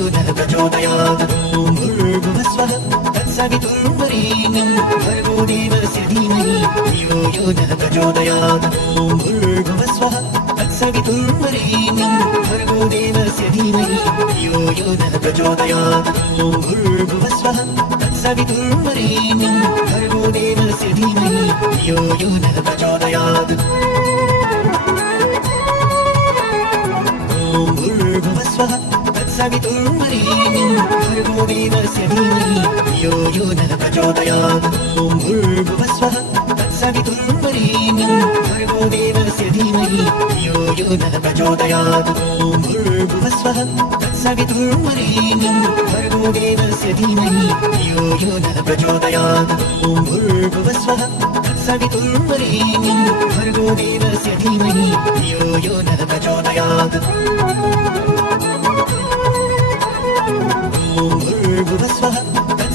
यो नः प्रचोदयात् ॐ भूर्भुवः स्वः तत्सवितुर्वरेण्यं भर्गो देवस्य धीमहि धियो यो नः प्रचोदयात् ॐ भूर्भुवः स्वः तत्सवितुर्वरेण्यं भर्गो देवस्य धीमहि धियो यो नः प्रचोदयात् ॐ भूर्भुवः स्वः तत्सवितुर्वरेण्यं भर्गो देवस्य धीमहि धियो यो नः प्रचोदयात् ॐ भूर्भुवः स्वः तत्सवितुर्वरेण्यं भर्गो देवस्य धीमहि धियो यो नः प्रचोदयात् ॐ भूर्भुवः स्वः तत्सवितुर्वरेण्यं भर्गो देवस्य धीमहि धियो यो नः प्रचोदयात् ॐ भूर्भुवः स्वः तत्सवितुर्वरेण्यं भर्गो देवस्य धीमहि धियो यो नः प्रचोदयात् ॐ भूर्भुवः स्वः तत्सवितुर्वरेण्यं भर्गो देवस्य धीमहि धियो यो नः प्रचोदयात् ॐ भूर्भुवः स्वः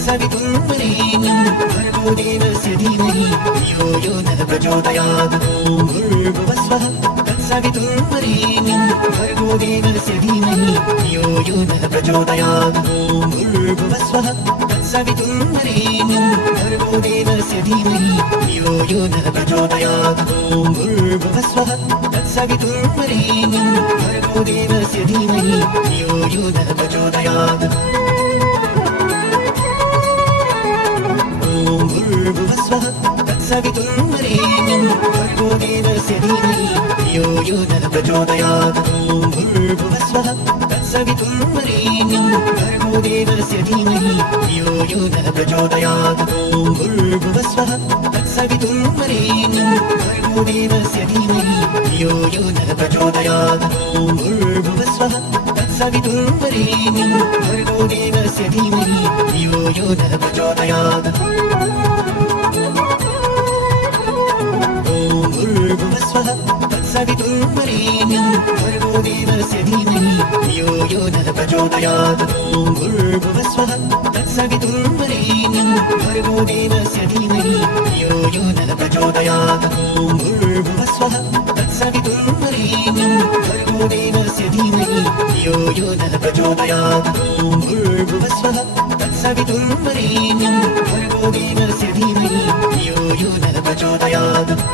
तत्सवितुर्वरेण्यं भर्गो देवस्य धीमहि धियो यो नः प्रचोदयात् ॐ भूर्भुवः स्वः तत्सवितुर्वरेण्यं भर्गो देवस्य धीमहि धियो यो नः प्रचोदयात् ॐ भूर्भुवः स्वः तत्सवितुर्वरेण्यं भर्गो देवस्य धीमहि धियो यो नः प्रचोदयात् ॐ भूर्भुवः स्वः तत्सवितुर्वरेण्यं भर्गो देवस्य धीमहि धियो यो नः प्रचोदयात् ॐ भूर्भुवः स्वः तत्सवितुर्वरेण्यं भर्गो देवस्य धीमहि धियो यो नः प्रचोदयात् ॐ भूर्भुवः स्वः तत्सवितुर्वरेण्यं भर्गो देवस्य धीमहि धियो यो नः प्रचोदयात् ॐ भूर्भुवः स्वः तत्सवितुर्वरेण्यं भर्गो देवस्य धीमहि धियो यो नः प्रचोदयात् ॐ भूर्भुवः स्वः तत्सवितुर्वरेण्यं भर्गो देवस्य धीमहि धियो यो नः प्रचोदयात् ॐ भूर्भुवः स्वः तत्सवितुर्वरेण्यं भर्गो देवस्य धीमहि धियो यो नः प्रचोदयात् ॐ भूर्भुवः स्वः तत्सवितुर्वरेण्यं भर्गो देवस्य धीमहि धियो यो नः प्रचोदयात् ॐ भूर्भुवः स्वः तत्सवितुर्वरेण्यं भर्गो देवस्य धीमहि धियो यो नः प्रचोदयात् ॐ भूर्भुवः स्वः तत्सवितुर्वरेण्यं भर्गो देवस्य धीमहि धियो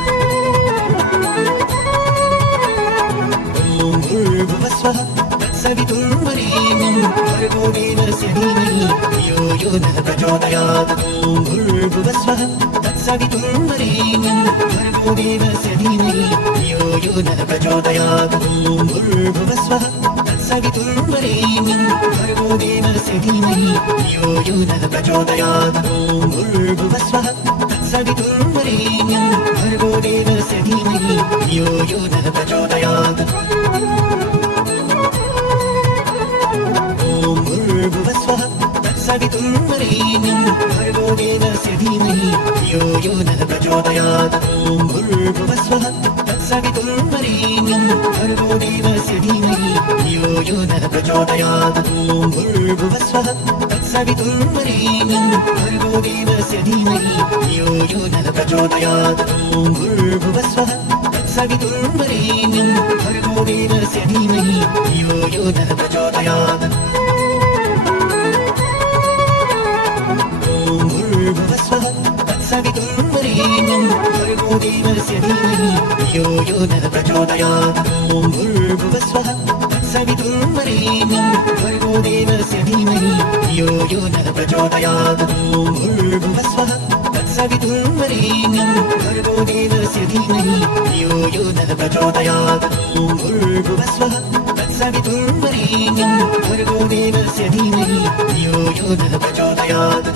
यो नः प्रचोदयात् ॐ भूर्भुवः स्वः तत्सवितुर्वरेण्यं भर्गो देवस्य धीमहि धियो यो नः प्रचोदयात् ॐ भूर्भुवः स्वः तत्सवितुर्वरेण्यं भर्गो देवस्य धीमहि धियो यो नः प्रचोदयात् ॐ भूर्भुवः स्वः तत्सवितुर्वरेण्यं भर्गो देवस्य धीमहि धियो यो नः प्रचोदयात् ॐ भूर्भुवः स्वः तत्सवितुर्वरेण्यं भर्गो देवस्य धीमहि धियो यो नः प्रचोदयात् ॐ भूर्भुवः स्वः तत्सवितुर्वरेण्यं भर्गो देवस्य धीमहि धियो यो नः प्रचोदयात् ॐ भूर्भुवः स्वः तत्सवितुर्वरेण्यं भर्गो देवस्य धीमहि धियो यो नः प्रचोदयात् ॐ भूर्भुवः स्वः तत्सवितुर्वरेण्यं भर्गो देवस्य धीमहि धियो यो नः प्रचोदयात् ॐ भूर्भुवः स्वः तत्सवितुर्वरेण्यं भर्गो देवस्य धीमहि धियो यो नः प्रचोदयात् ॐ भूर्भुवः स्वः तत्सवितुर्वरेण्यं भर्गो देवस्य धीमहि धियो यो नः प्रचोदयात् ॐ भूर्भुवः स्वः तत्सवितुर्वरेण्यं भर्गो देवस्य धीमहि धियो यो नः प्रचोदयात् ॐ भूर्भुवः स्वः तत्सवितुर्वरेण्यं भर्गो देवस्य धीमहि धियो यो नः प्रचोदयात् ॐ भूर्भुवः स्वः तत्सवितुर्वरेण्यं भर्गो देवस्य धीमहि धियो यो नः प्रचोदयात्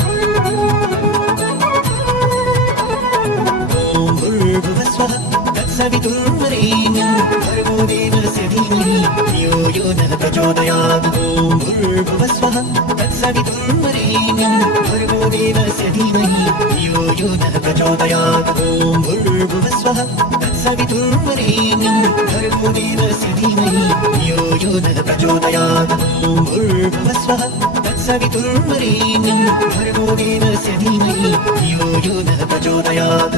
ॐ भूर्भुवः स्वः तत्सवितुर्वरेण्यं भर्गो देवस्य धीमहि धियो यो नः प्रचोदयात् ॐ भूर्भुवः स्वः तत्सवितुर्वरेण्यं भर्गो देवस्य धीमहि धियो यो नः प्रचोदयात् ॐ भूर्भुवः स्वः तत्सवितुर्वरेण्यं भर्गो देवस्य धीमहि धियो यो नः प्रचोदयात् ॐ भूर्भुवः स्वः तत्सवितुर्वरेण्यं भर्गो देवस्य धीमहि धियो यो नः प्रचोदयात्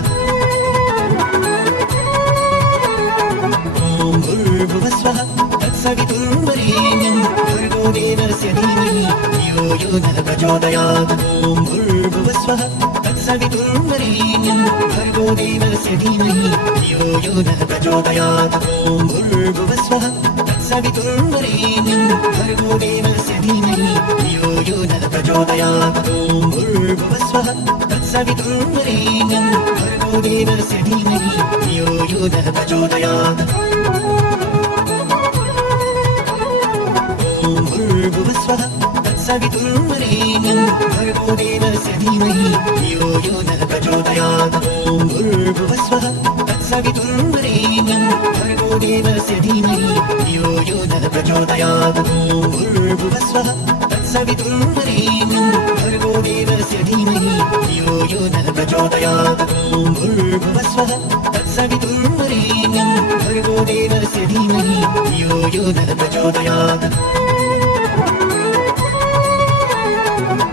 ॐ भूर्भुवः स्वः तत्सवितुर्वरेण्यं भर्गो देवस्य धीमहि धियो यो नः प्रचोदयात् ॐ भूर्भुवस्वः तत्सवितुर्वरेण्यं भर्गो देवस्य धीमहि धियो यो नः प्रचोदयात् ॐ भूर्भुवस्वः तत्सवितुर्वरेण्यं भर्गो देवस्य धीमहि धियो यो नः प्रचोदयात् ॐ भूर्भुवस्वः तत्सवितुर्वरेण्यं भर्गो देवस्य धीमहि धियो यो नः प्रचोदयात् ॐ भूर्भुवस्वः तत्सवितुर्वरेण्यं भर्गो देवस्य धीमहि धियो यो नः प्रचोदयात् ॐ भूर्भुवस्वः तत्सवितुर्वरेण्यं भर्गो देवस्य धीमहि धियो यो नः प्रचोदयात् ॐ भूर्भुवस्वः तत्सवितुर्वरेण्यं भर्गो देवस्य धीमहि धियो यो नः प्रचोदयात् ॐ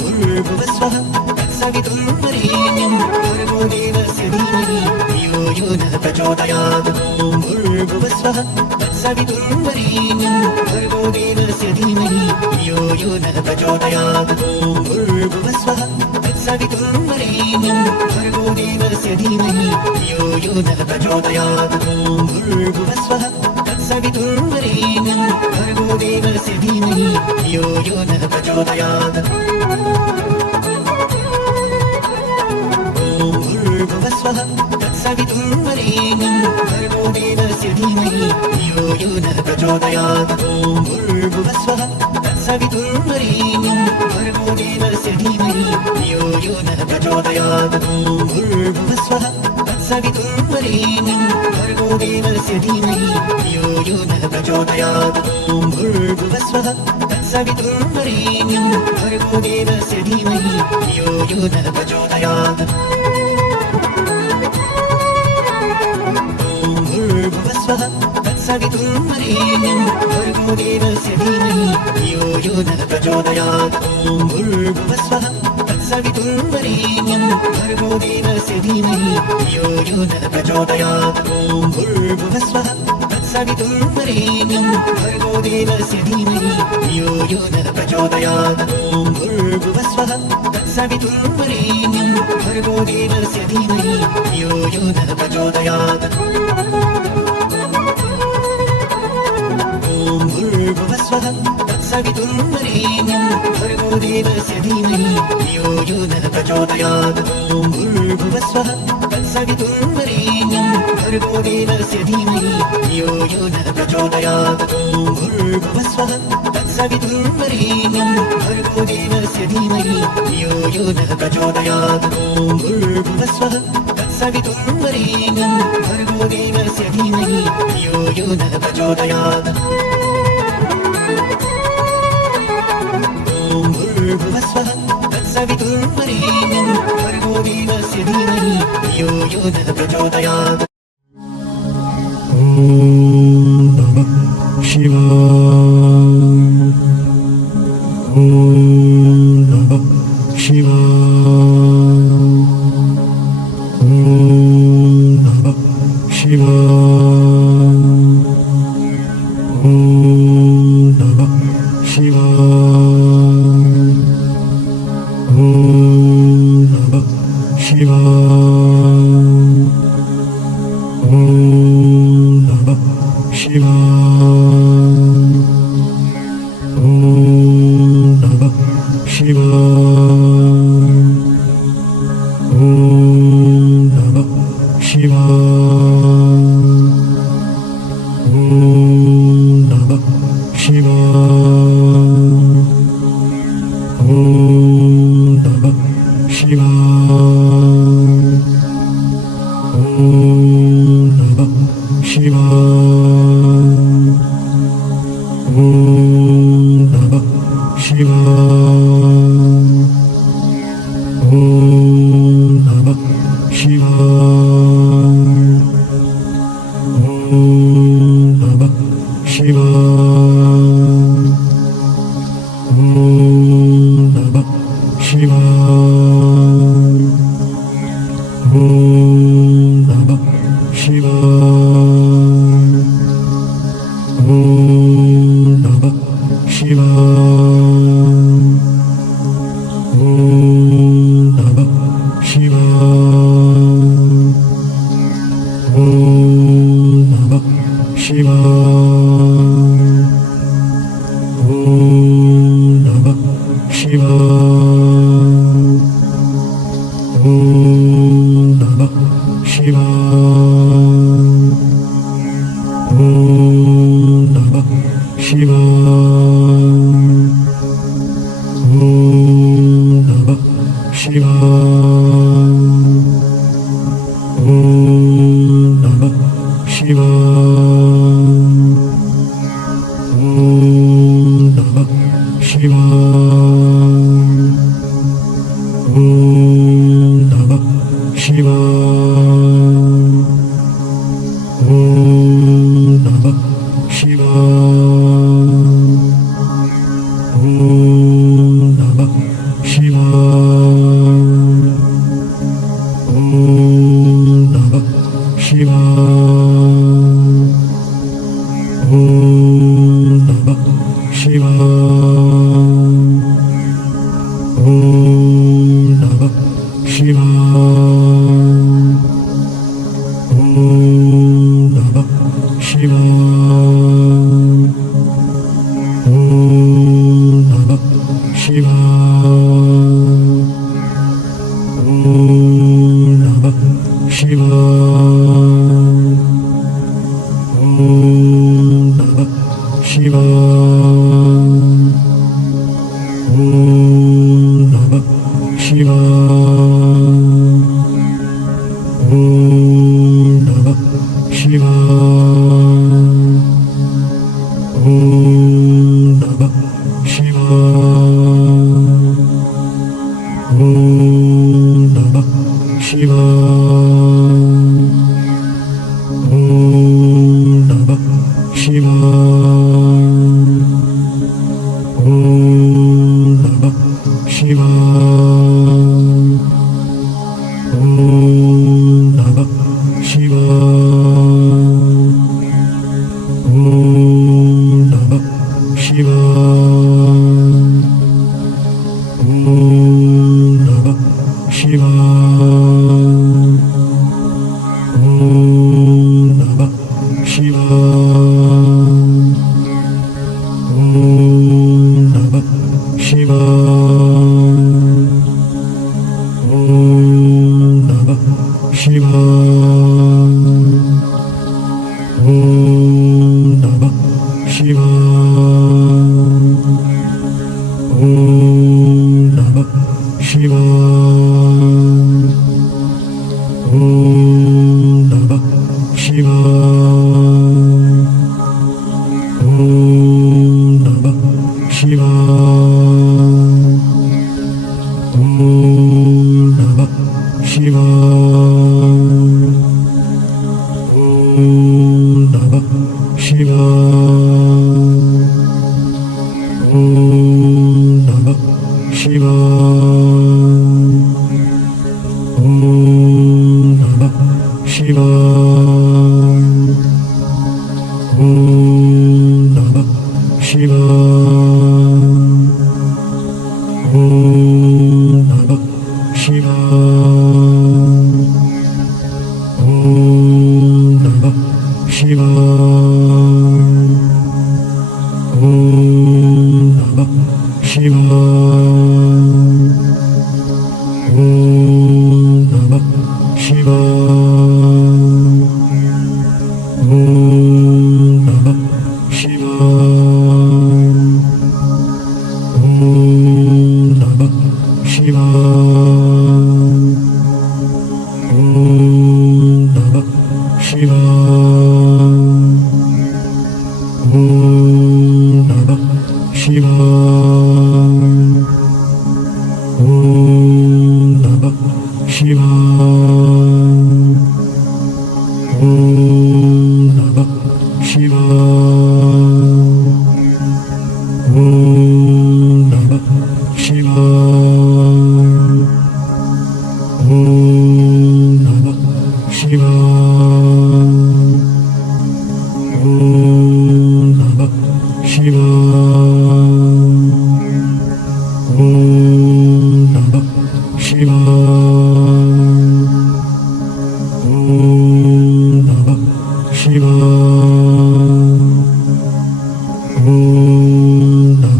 भूर्भुवस्वः तत्सवितुर्वरेण्यं भर्गो देवस्य धीमहि धियो यो नः प्रचोदयात् ॐ भूर्भुवस्वः तत्सवितुर्वरेण्यं भर्गो देवस्य धीमहि धियो यो नः प्रचोदयात् ॐ भूर्भुवस्वः तत्सवितुर्वरेण्यं भर्गो देवस्य धीमहि धियो यो नः प्रचोदयात् ॐ भूर्भुवस्वः तत्सवितुर्वरेण्यं भर्गो देवस्य धीमहि धियो यो नः प्रचोदयात् ॐ भूर्भुवस्वः तत्सवितुर्वरेण्यं भर्गो देवस्य धीमहि धियो यो नः प्रचोदयात् ॐ भूर्भुवस्वः तत्सवितुर्वरेण्यं भर्गो देवस्य धीमहि धियो यो नः प्रचोदयात् ॐ भूर्भुवस्वः तत्सवितुर्वरेण्यं भर्गो देवस्य धीमहि धियो यो नः प्रचोदयात् ॐ भूर्भुवस्वः तत्सवितुर्वरेण्यं भर्गो देवस्य धीमहि धियो यो नः प्रचोदयात् ॐ भूर्भुवस्वः तत्सवितुर्वरेण्यं भर्गो देवस्य धीमहि धियो यो नः प्रचोदयात् ॐ भूर्भुवस्वः तत्सवितुर्वरेण्यं भर्गो देवस्य धीमहि धियो यो नः प्रचोदयात् ॐ भूर्भुवस्वः तत्सवितुर्वरेण्यं भर्गो देवस्य धीमहि धियो यो नः प्रचोदयात् ॐ भूर्भुवस्वः तत्सवितुर्वरेण्यं भर्गो देवस्य धीमहि धियो यो नः प्रचोदयात् ॐ भूर्भुवस्वः तत्सवितुर्वरेण्यं भर्गो देवस्य धीमहि धियो यो नः प्रचोदयात् ॐ भूर्भुवस्वः तत्सवितुर्वरेण्यं भर्गो देवस्य धीमहि धियो यो नः प्रचोदयात् ॐ भूर्भुवस्वः तत्सवितुर्वरेण्यं भर्गो देवस्य धीमहि धियो यो नः प्रचोदयात् ॐ भूर्भुवस्वः तत्सवितुर्वरेण्यं भर्गो देवस्य धीमहि धियो यो नः प्रचोदयात् ॐ भूर्भुवस्वः तत्सवितुर्वरेण्यं भर्गो देवस्य धीमहि धियो यो नः प्रचोदयात् ॐ भूर्भुवस्वः तत्सवितुर्वरेण्यं भर्गो देवस्य धीमहि धियो यो नः प्रचोदयात् ॐ नमः शिवाय ॐ नमः शिवाय ॐ नमः शिवाय ॐ नमः शिवाय ॐ नमः शिवाय ॐ नमः शिवाय ॐ नमः शिवाय ॐ नमः शिवाय ॐ नमः शिवाय ॐ नमः शिवाय ॐ नमः शिवाय ॐ नमः शिवाय ॐ नमः शिवाय Shiva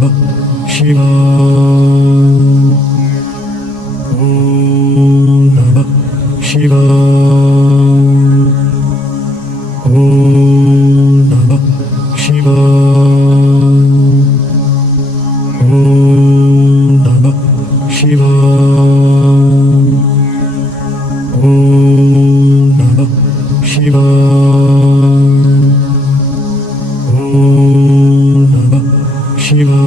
नमः शिवाय। ॐ नमः शिवाय। ॐ नमः शिवाय। ॐ नमः शिवाय। ॐ नमः शिवाय। ॐ नमः शिवाय।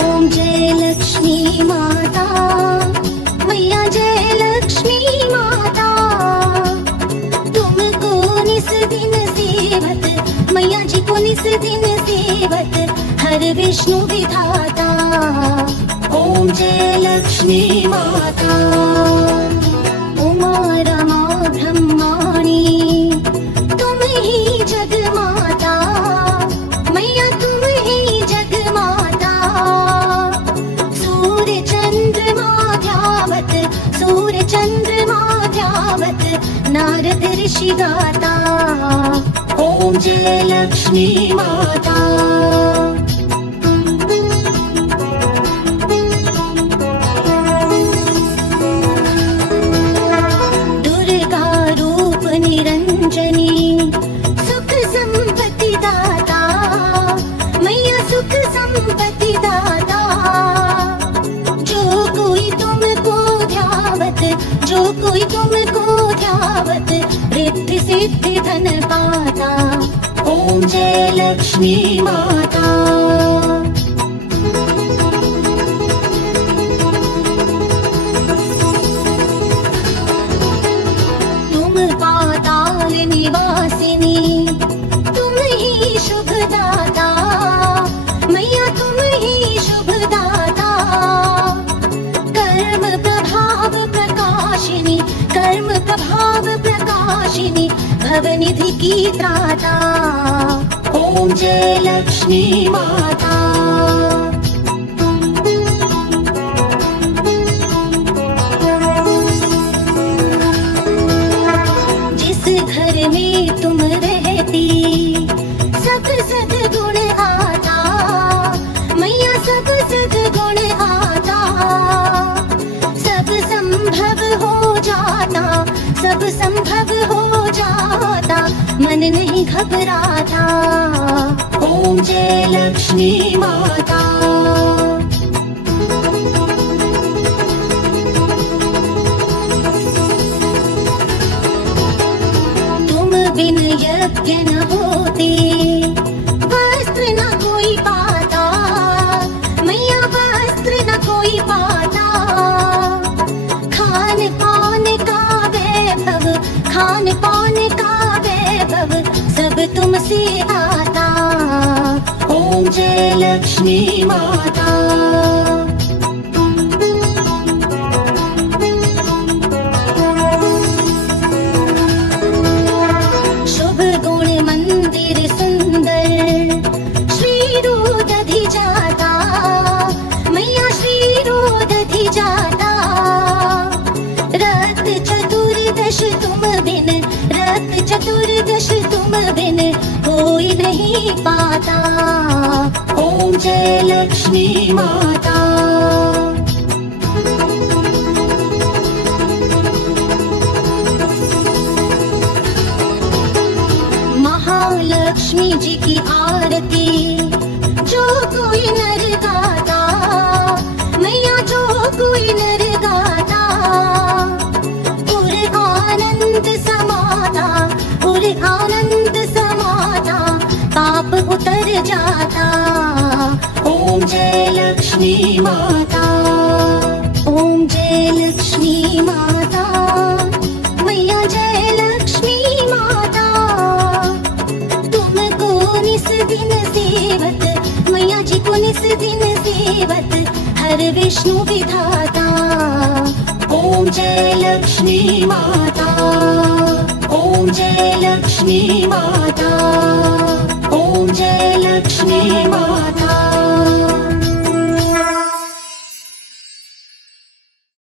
ओम जय लक्ष्मी माता मैया जय लक्ष्मी माता तुमको निस दिन सेवत मैया जी को निस दिन सेवत हर विष्णु विधाता। ओम जय लक्ष्मी माता उमा रमा ब्रह्माणी तुम ही जग माता मैया तुम ही जग माता। सूर्य चंद्रमा ध्यावत नारद ऋषि गाता। ओम जय लक्ष्मी माता। दुर्गा रूप निरंजनी सुख संपत्ति दाता मैया सुख संपत्ति दाता। जो कोई तुमको ध्यावत रिद्धि सिद्धि धन पाता। ओम जय लक्ष्मी माता। तुम पाताल निवासिनी तुम ही शुभ दाता मैया तुम ही शुभ दाता। कर्म प्रभाव प्रकाशिनी भवनिधि की त्राता। ओम जय लक्ष्मी माता। जिस घर में तुम रहती सब सद्गुण आता मैया सब सद्गुण आता। सब संभव हो जाता मन नहीं घबराता। ओम जय लक्ष्मी माता। तुम बिन यज्ञ न होते वस्त्र न कोई पाता मैया वस्त्र न कोई पाता। खान पान का वैभव सब तुमसे आता। ओम जय लक्ष्मी माता। शुभ गुण मंदिर सुंदर श्री रोदधि जाता मैया श्री रोदधि जाता। रत चतुर्दश तुम बिन कोई नहीं पाता। ओम जय लक्ष्मी माता। महालक्ष्मी जी की आरती जो कोई नर गाता मैया जो कोई नर गाता। आनंद समाता पाप उतर जाता। ओम जय लक्ष्मी माता। ओम जय लक्ष्मी माता मैया जय लक्ष्मी माता। तुमको निस दिन सेवत मैया जी को निस दिन सेवत हर विष्णु विधाता। ओम जय लक्ष्मी माता। ओम जय लक्ष्मी माता। ओम जय लक्ष्मी माता।